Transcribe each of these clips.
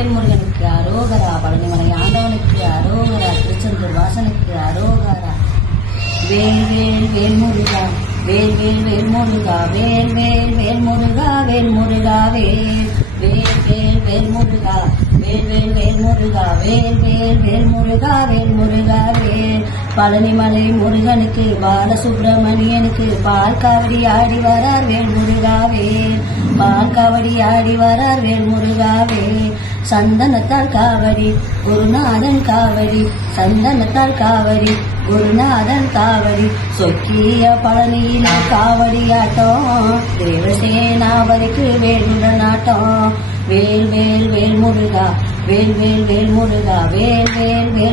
வேல்முருகனுக்கு முருகனுக்கு அரோகரா பழனிமலை ஆண்டவனுக்கு அரோகரா திருச்செந்தூர் வாசனுக்கு அரோகரா வேல் வேல் வேல்முருகா வேல் வேல் வேல்முருகா வேல் வேல் வேல்முருகா வேல்முருகா வேல் வேல் வேல் வேல்முருகா வேல் முருகா வேல் வேல்முருகா வேல் வேல் வேல்முருகா வேல்முருகா வேல் பழனிமலை முருகனுக்கு பாலசுப்ரமணியனுக்கு பால் காவடி ஆடி வரார் வேல்முருகா வேல் பால் காவடி ஆடி வரார் வேல்முருகா வேல் சந்தனத்தால் காவடி குருநாதன் காவடி. சந்தனத்தால் காவடி குருநாதன் காவடி. சொக்கிய பழனியில காவடியாட்டம். தேவசேனாபதிக்கு வேலுடன் ஆட்டம் வேல் வேல் வேல் முருகா வேல் வேல் வேல் முருகா. வேல் வேல் வேல்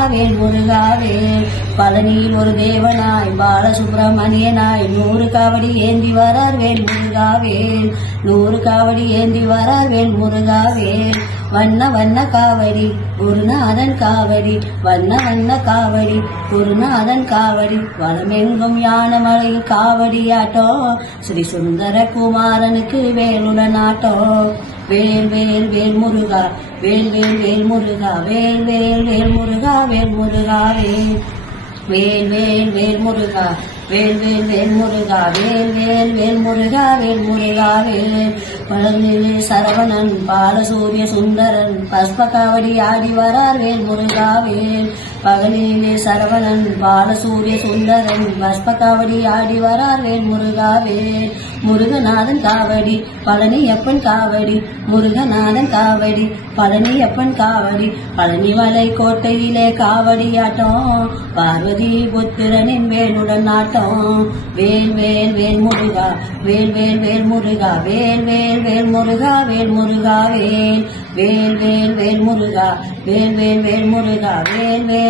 முருகாவேல் முருகாவேல் பழனியில் ஒரு தேவனாய் பாலசுப்ரமணியனாய் நூறு காவடி ஏந்தி வரார் வேல் முருகா நூறு காவடி ஏந்தி வரார் வேல் முருகா வண்ண வண்ண காவடி குருநாதன் காவடி. வண்ண வண்ண காவடி குருநாதன் காவடி. வளமெங்கும் யானமலையில் காவடியாட்டம் ஸ்ரீ சுந்தர குமாரனுக்கு வேலுடன் ஆட்டோ. வேல் வேல் வேல் முருகா வேல் வேல் வேல் முருகா வேல் வேல் வேல் முருகா வேல் முருகா வேல். வேல் வேல் வேல் முருகா வேல் வேல் வேல் முருகா வேல் வேல் வேல் முருகா வேல் முருகா வேல். பழனிலே சரவணன் பாலசூரிய சுந்தரன் பஸ்பகாவடி ஆடி வரார் வேல் முருகா வேல். பகலிலே சரவணன் பாலசூரிய சுந்தரன் பஸ்பகாவடி ஆடி வரார்வேல் வேல் முருகநாதன் காவடி பழனி அப்பன் காவடி முருகநாதன் காவடி பழனி அப்பன் காவடி பழனி பழனிமலை கோட்டையிலே காவடியாட்டம் பார்வதி புத்திரனின் வேலுடன் ஆட்டம். வேல் வேல் வேல் முருகா வேல் வேல் வேல் முருகா வேல் வேல் வேல் முருகா வேல் முருகா வேல் வேல் வேல் வேல் முருகா வேல் வேல் வேல் முருகா வேல் வேல்